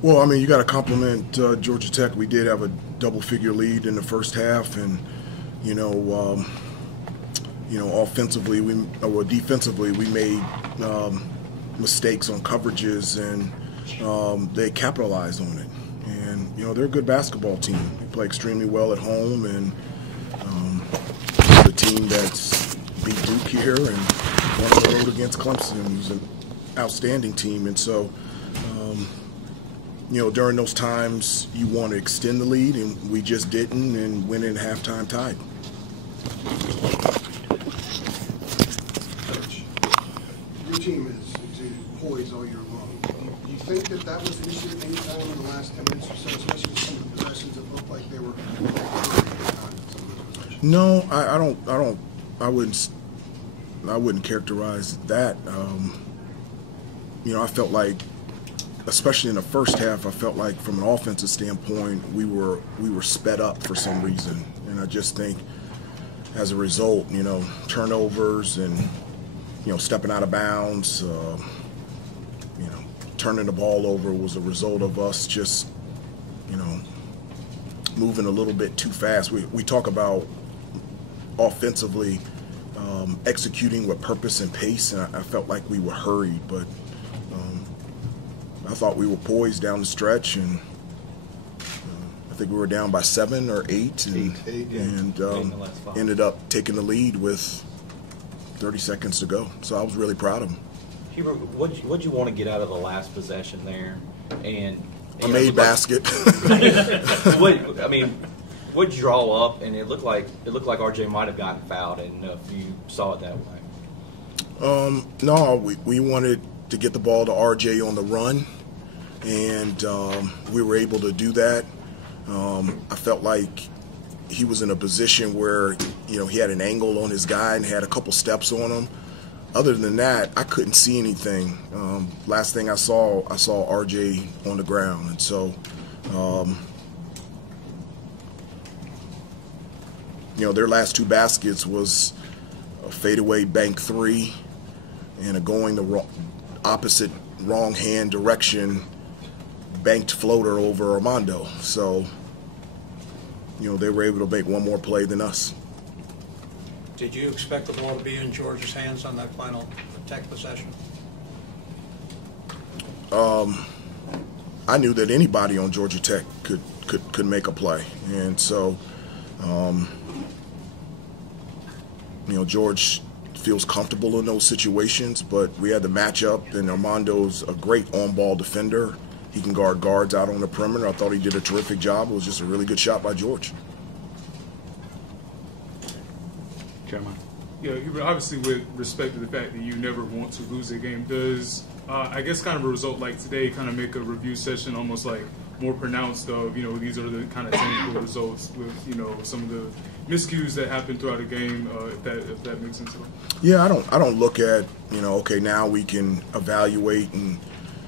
Well, I mean, you got to compliment Georgia Tech. We did have a double-figure lead in the first half, and you know, offensively, defensively, we made mistakes on coverages, and they capitalized on it. And you know, they're a good basketball team. They play extremely well at home, and the team that's beat Duke here and won on the road against Clemson, who's an outstanding team. And so, you know, during those times, you want to extend the lead, and we just didn't, and went in halftime tied. Coach, your team is poised all year long. Do you think that was an issue at any time in the last 10 minutes or so, especially with some of the possessions that looked like they were No, I wouldn't characterize that. You know, I felt like, especially in the first half, I felt like from an offensive standpoint, we were sped up for some reason, and I just think as a result, you know, turnovers and you know, stepping out of bounds, you know, turning the ball over was a result of us just, you know, moving a little bit too fast. We talk about offensively executing with purpose and pace, and I felt like we were hurried, but I thought we were poised down the stretch, and I think we were down by 7 or 8, and ended up taking the lead with 30 seconds to go. So I was really proud of him. Hubert, what'd you want to get out of the last possession there? And I made basket. What'd you draw up? And it looked like RJ might have gotten fouled. And if you saw it that way. No, we wanted to get the ball to RJ on the run, and we were able to do that. I felt like he was in a position where, you know, he had an angle on his guy and had a couple steps on him. Other than that, I couldn't see anything. Last thing I saw RJ on the ground, and so you know, their last 2 baskets was a fadeaway bank 3 and a going the opposite wrong hand direction banked floater over Armando. So, you know, they were able to make one more play than us. Did you expect the ball to be in Georgia's hands on that final Tech possession? I knew that anybody on Georgia Tech could make a play, and so you know, George feels comfortable in those situations, but we had the matchup, and Armando's a great on-ball defender. He can guard guards out on the perimeter. I thought he did a terrific job. It was just a really good shot by George. Jeremiah. Yeah, Hubert, obviously with respect to the fact that you never want to lose a game, does, I guess kind of a result like today kind of make a review session almost like more pronounced of, you know, these are the kind of tangible results with, you know, some of the miscues that happen throughout a game, if that makes sense? Yeah, I don't look at, you know, okay, now we can evaluate and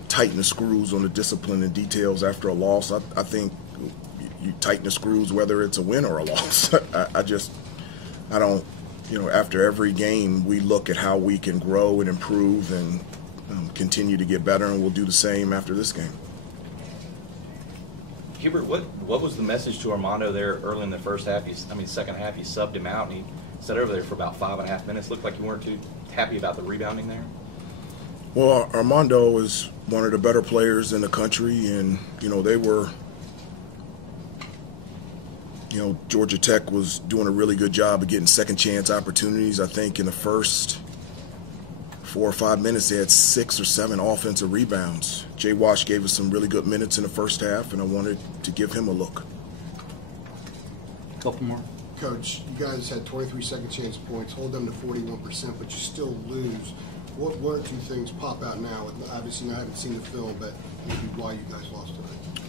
tighten the screws on the discipline and details after a loss. I think you tighten the screws whether it's a win or a loss. I don't, you know, after every game we look at how we can grow and improve and continue to get better, and we'll do the same after this game. Hubert, what was the message to Armando there early in the first half? Second half, he subbed him out, and he sat over there for about 5.5 minutes. Looked like you weren't too happy about the rebounding there. Well, Armando is one of the better players in the country, and, you know, they were, you know, Georgia Tech was doing a really good job of getting second chance opportunities. I think in the first 4 or 5 minutes, they had 6 or 7 offensive rebounds. Jay Wash gave us some really good minutes in the first half, and I wanted to give him a look. A couple more. Coach, you guys had 23 second chance points, hold them to 41%, but you still lose. What 1 or 2 things pop out now? Obviously, I haven't seen the film, but maybe why you guys lost tonight.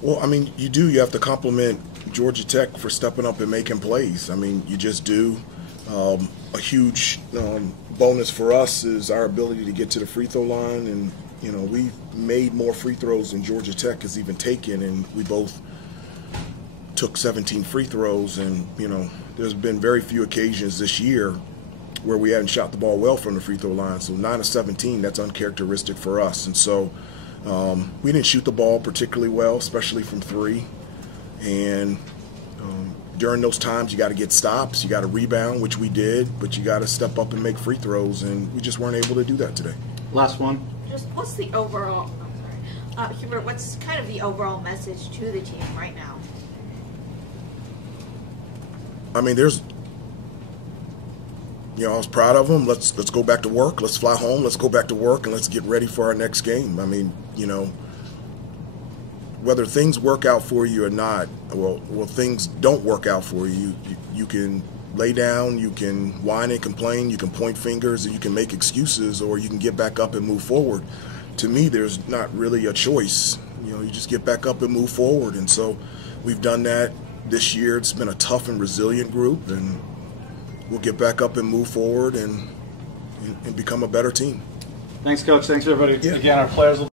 Well, I mean, you have to compliment Georgia Tech for stepping up and making plays. I mean, you just do. A huge bonus for us is our ability to get to the free throw line, and you know, we've made more free throws than Georgia Tech has even taken, and we both took 17 free throws. And you know, there's been very few occasions this year where we haven't shot the ball well from the free throw line. So 9 of 17, that's uncharacteristic for us. And so We didn't shoot the ball particularly well, especially from three. And during those times, you got to get stops, you got to rebound, which we did, but you got to step up and make free throws, and we just weren't able to do that today. Last one. Just what's the overall? I'm sorry, Hubert. What's kind of the overall message to the team right now? I mean, I was proud of them. Let's go back to work. Let's fly home. Let's go back to work, and let's get ready for our next game. I mean, whether things work out for you or not, well, things don't work out for you. You can lay down, you can whine and complain, you can point fingers, and you can make excuses, or you can get back up and move forward. To me, there's not really a choice. You just get back up and move forward. And so we've done that this year. It's been a tough and resilient group, and we'll get back up and move forward and become a better team. Thanks, Coach. Thanks, everybody. Yeah. Again, our players will